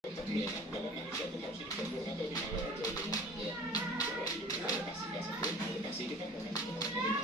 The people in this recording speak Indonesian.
Iya. Bahwa manusia itu harus hidup sempurna atau di malam aja gitu. Iya. Bahwa hidup kita pasti nggak sempurna, pasti kita mau